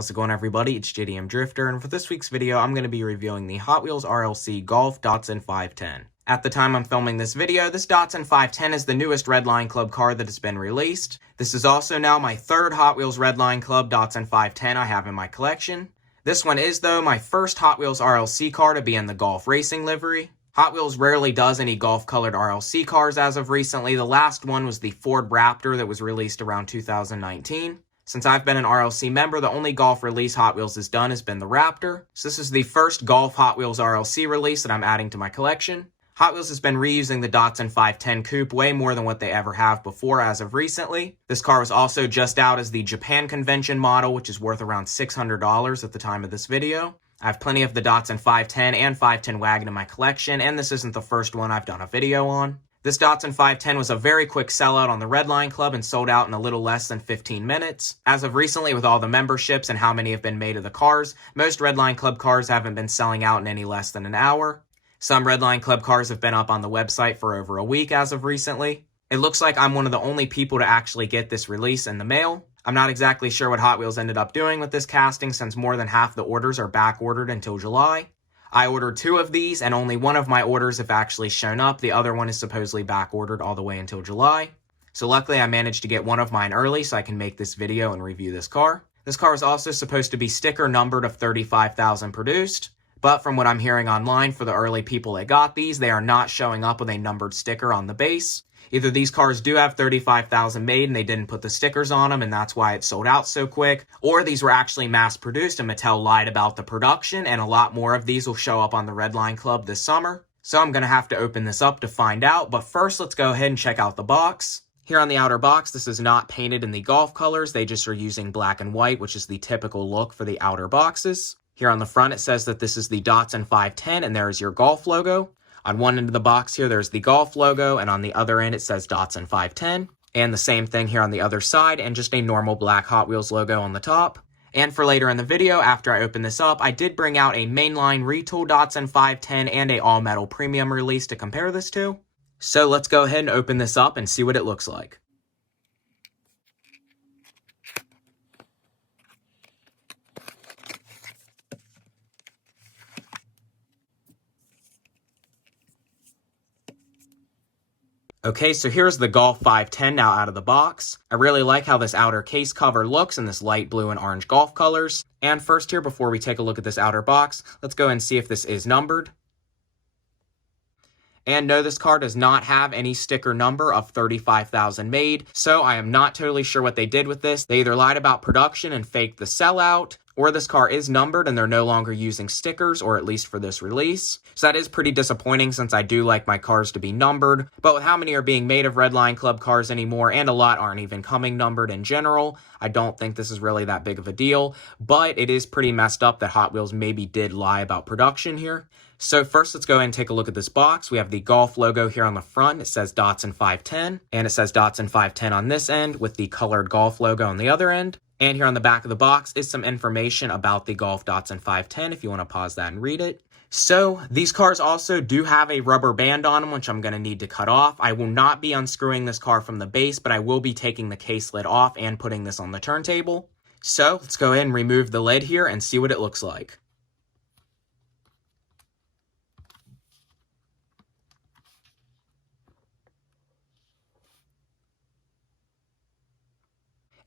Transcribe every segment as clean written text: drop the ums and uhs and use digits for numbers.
How's it going, everybody? It's JDM Drifter, and for this week's video, I'm going to be reviewing the Hot Wheels RLC Golf Datsun 510. At the time I'm filming this video, this Datsun 510 is the newest Redline Club car that has been released. This is also now my third Hot Wheels Redline Club Datsun 510 I have in my collection. This one is, though, my first Hot Wheels RLC car to be in the golf racing livery. Hot Wheels rarely does any golf-colored RLC cars as of recently. The last one was the Ford Raptor that was released around 2019. Since I've been an RLC member, the only golf release Hot Wheels has done has been the Raptor. So this is the first golf Hot Wheels RLC release that I'm adding to my collection. Hot Wheels has been reusing the Datsun 510 Coupe way more than what they ever have before as of recently. This car was also just out as the Japan Convention model, which is worth around $600 at the time of this video. I have plenty of the Datsun 510 and 510 wagon in my collection, and this isn't the first one I've done a video on. This Datsun 510 was a very quick sellout on the Redline Club and sold out in a little less than 15 minutes. As of recently, with all the memberships and how many have been made of the cars, most Redline Club cars haven't been selling out in any less than an hour. Some Redline Club cars have been up on the website for over a week as of recently. It looks like I'm one of the only people to actually get this release in the mail. I'm not exactly sure what Hot Wheels ended up doing with this casting, since more than half the orders are back ordered until July. I ordered 2 of these, and only one of my orders have actually shown up. The other one is supposedly back ordered all the way until July. So luckily I managed to get one of mine early so I can make this video and review this car. This car is also supposed to be sticker numbered of 35,000 produced, but from what I'm hearing online, for the early people that got these, they are not showing up with a numbered sticker on the base. Either these cars do have 35,000 made and they didn't put the stickers on them and that's why it sold out so quick, or these were actually mass produced and Mattel lied about the production, and a lot more of these will show up on the Redline Club this summer. So I'm going to have to open this up to find out, but first let's go ahead and check out the box. Here on the outer box, this is not painted in the golf colors, they just are using black and white, which is the typical look for the outer boxes. Here on the front it says that this is the Datsun 510 and there is your golf logo. On one end of the box here, there's the golf logo, and on the other end, it says Datsun 510. And the same thing here on the other side, and just a normal black Hot Wheels logo on the top. And for later in the video, after I open this up, I did bring out a mainline retool Datsun 510 and a all-metal premium release to compare this to. So let's go ahead and open this up and see what it looks like. Okay, so here's the Golf 510 now out of the box. I really like how this outer case cover looks in this light blue and orange golf colors. And first here, before we take a look at this outer box, let's go and see if this is numbered. And no, this car does not have any sticker number of 35,000 made, so I am not totally sure what they did with this. They either lied about production and faked the sellout, or this car is numbered and they're no longer using stickers, or at least for this release. So that is pretty disappointing since I do like my cars to be numbered, but with how many are being made of Redline Club cars anymore, and a lot aren't even coming numbered in general, I don't think this is really that big of a deal, but it is pretty messed up that Hot Wheels maybe did lie about production here. So first, let's go ahead and take a look at this box. We have the golf logo here on the front. It says Datsun 510, and it says Datsun 510 on this end with the colored golf logo on the other end. And here on the back of the box is some information about the Golf Datsun 510 if you want to pause that and read it. So these cars also do have a rubber band on them, which I'm going to need to cut off. I will not be unscrewing this car from the base, but I will be taking the case lid off and putting this on the turntable. So let's go ahead and remove the lid here and see what it looks like.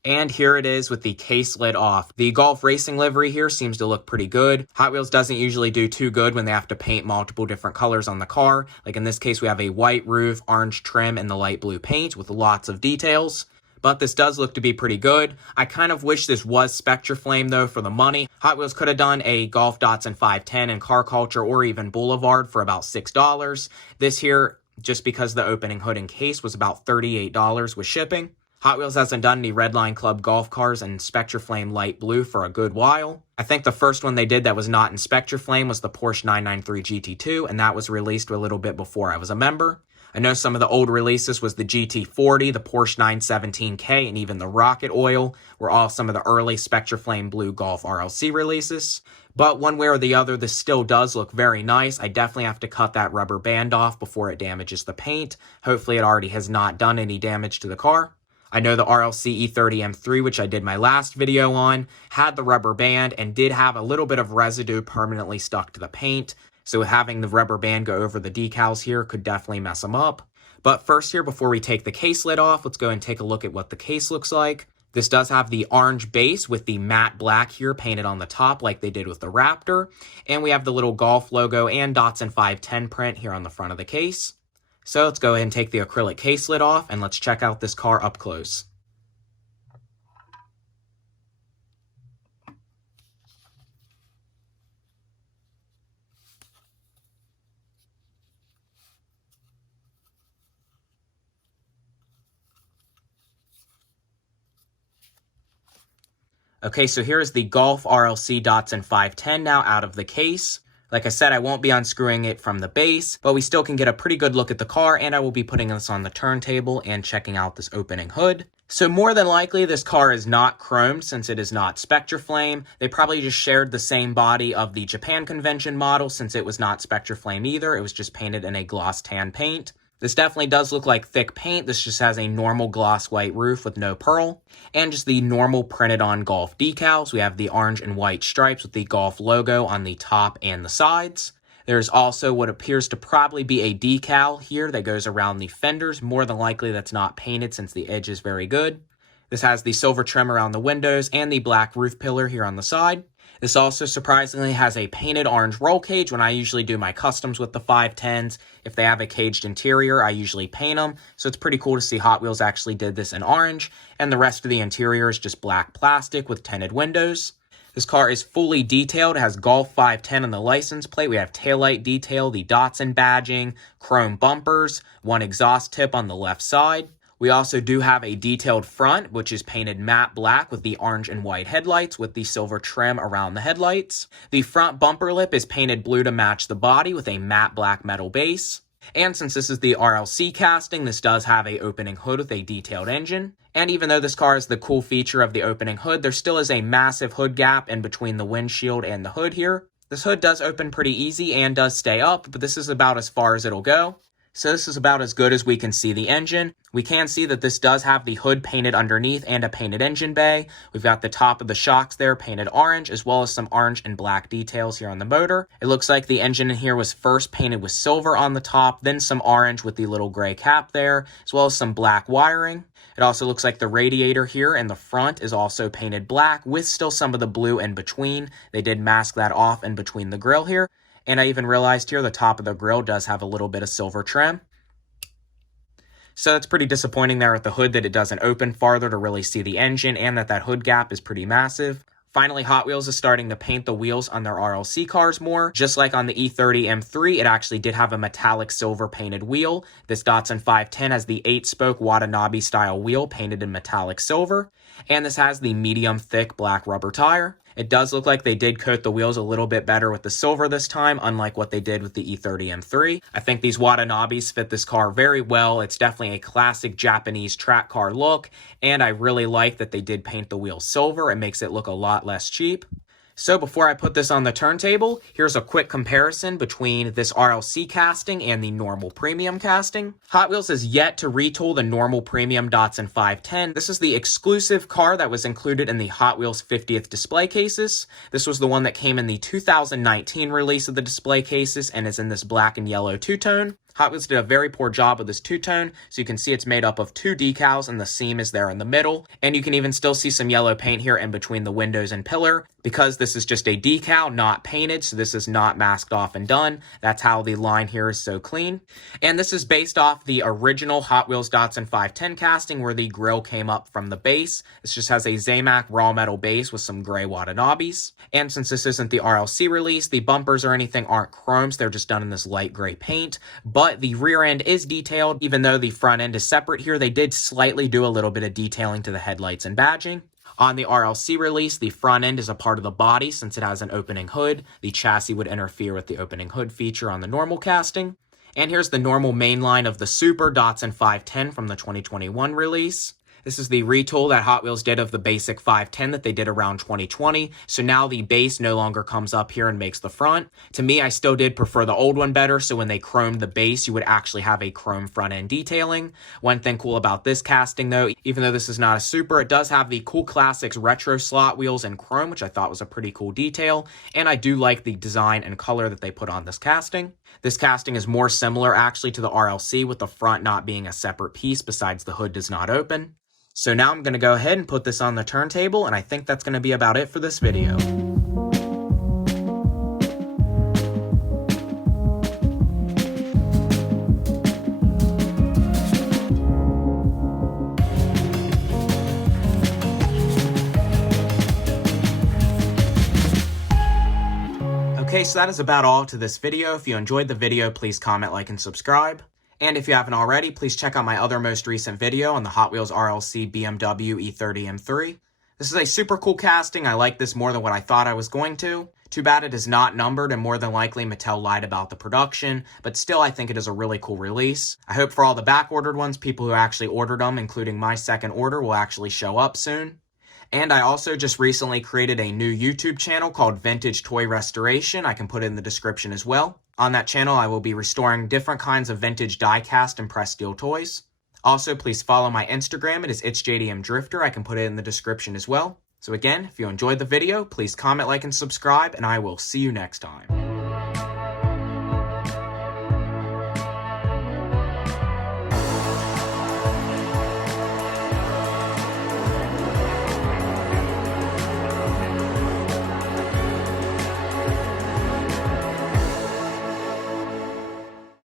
And here it is with the case lid off. The golf racing livery here seems to look pretty good. Hot Wheels doesn't usually do too good when they have to paint multiple different colors on the car. Like in this case, we have a white roof, orange trim, and the light blue paint with lots of details. But this does look to be pretty good. I kind of wish this was Spectraflame though for the money. Hot Wheels could have done a Golf Datsun 510 in Car Culture or even Boulevard for about $6. This here, just because the opening hood and case was about $38 with shipping. Hot Wheels hasn't done any Redline Club golf cars in Spectraflame light blue for a good while. I think the first one they did that was not in Spectraflame was the Porsche 993 GT2, and that was released a little bit before I was a member. I know some of the old releases was the GT40, the Porsche 917K, and even the Rocket Oil were all some of the early Spectraflame blue Golf RLC releases. But one way or the other, this still does look very nice. I definitely have to cut that rubber band off before it damages the paint. Hopefully it already has not done any damage to the car. I know the RLC E30 M3, which I did my last video on, had the rubber band and did have a little bit of residue permanently stuck to the paint. So having the rubber band go over the decals here could definitely mess them up. But first here, before we take the case lid off, let's go and take a look at what the case looks like. This does have the orange base with the matte black here painted on the top like they did with the Raptor. And we have the little Golf logo and Datsun 510 print here on the front of the case. So let's go ahead and take the acrylic case lid off and let's check out this car up close. Okay, so here is the Golf RLC Datsun 510 now out of the case. Like I said, I won't be unscrewing it from the base, but we still can get a pretty good look at the car, and I will be putting this on the turntable and checking out this opening hood. So more than likely, this car is not chromed since it is not Spectraflame. They probably just shared the same body of the Japan Convention model since it was not Spectraflame either. It was just painted in a gloss tan paint. This definitely does look like thick paint. This just has a normal gloss white roof with no pearl. And just the normal printed on Golf decals. We have the orange and white stripes with the Golf logo on the top and the sides. There's also what appears to probably be a decal here that goes around the fenders. More than likely that's not painted since the edge is very good. This has the silver trim around the windows and the black roof pillar here on the side. This also surprisingly has a painted orange roll cage. When I usually do my customs with the 510s, if they have a caged interior, I usually paint them. So it's pretty cool to see Hot Wheels actually did this in orange. And the rest of the interior is just black plastic with tinted windows. This car is fully detailed. It has Golf 510 on the license plate. We have taillight detail, the Datsun badging, chrome bumpers, one exhaust tip on the left side. We also do have a detailed front, which is painted matte black with the orange and white headlights with the silver trim around the headlights. The front bumper lip is painted blue to match the body with a matte black metal base. And since this is the RLC casting, this does have a opening hood with a detailed engine. And even though this car has the cool feature of the opening hood, there still is a massive hood gap in between the windshield and the hood here. This hood does open pretty easy and does stay up, but this is about as far as it'll go. So this is about as good as we can see the engine. We can see that this does have the hood painted underneath and a painted engine bay. We've got the top of the shocks there painted orange, as well as some orange and black details here on the motor. It looks like the engine in here was first painted with silver on the top, then some orange with the little gray cap there, as well as some black wiring. It also looks like the radiator here in the front is also painted black with still some of the blue in between. They did mask that off in between the grille here. And I even realized here the top of the grille does have a little bit of silver trim. So it's pretty disappointing there at the hood that it doesn't open farther to really see the engine and that hood gap is pretty massive. Finally, Hot Wheels is starting to paint the wheels on their RLC cars more. Just like on the E30 M3, it actually did have a metallic silver painted wheel. This Datsun 510 has the 8-spoke Watanabe style wheel painted in metallic silver. And this has the medium thick black rubber tire. It does look like they did coat the wheels a little bit better with the silver this time, unlike what they did with the E30 M3. I think these Watanabes fit this car very well. It's definitely a classic Japanese track car look, and I really like that they did paint the wheels silver. It makes it look a lot less cheap. So before I put this on the turntable, here's a quick comparison between this RLC casting and the normal premium casting. Hot Wheels has yet to retool the normal premium Datsun 510. This is the exclusive car that was included in the Hot Wheels 50th display cases. This was the one that came in the 2019 release of the display cases and is in this black and yellow two-tone. Hot Wheels did a very poor job with this two-tone, so you can see it's made up of 2 decals and the seam is there in the middle. And you can even still see some yellow paint here in between the windows and pillar. Because this is just a decal, not painted, so this is not masked off and done. That's how the line here is so clean. And this is based off the original Hot Wheels Datsun 510 casting where the grille came up from the base. This just has a Zamac raw metal base with some gray Watanabes. And since this isn't the RLC release, the bumpers or anything aren't chromes, they're just done in this light gray paint. But the rear end is detailed, even though the front end is separate here. They did slightly do a little bit of detailing to the headlights and badging. On the RLC release, the front end is a part of the body since it has an opening hood. The chassis would interfere with the opening hood feature on the normal casting. And here's the normal main line of the Super Datsun 510 from the 2021 release. This is the retool that Hot Wheels did of the basic 510 that they did around 2020. So now the base no longer comes up here and makes the front. To me, I still did prefer the old one better. So when they chromed the base, you would actually have a chrome front end detailing. One thing cool about this casting though, even though this is not a super, it does have the cool classics retro slot wheels in chrome, which I thought was a pretty cool detail. And I do like the design and color that they put on this casting. This casting is more similar actually to the RLC, with the front not being a separate piece besides the hood does not open. So now I'm going to go ahead and put this on the turntable, and I think that's going to be about it for this video. Okay, so that is about all to this video. If you enjoyed the video, please comment, like, and subscribe. And if you haven't already, please check out my other most recent video on the Hot Wheels RLC BMW E30 M3. This is a super cool casting. I like this more than what I thought I was going to. Too bad it is not numbered, and more than likely Mattel lied about the production, but still I think it is a really cool release. I hope for all the back-ordered ones, people who actually ordered them, including my second order, will actually show up soon. And I also just recently created a new YouTube channel called Vintage Toy Restoration. I can put it in the description as well. On that channel, I will be restoring different kinds of vintage die-cast and pressed steel toys. Also, please follow my Instagram. It is itsjdmdrifter. I can put it in the description as well. So again, if you enjoyed the video, please comment, like, and subscribe, and I will see you next time.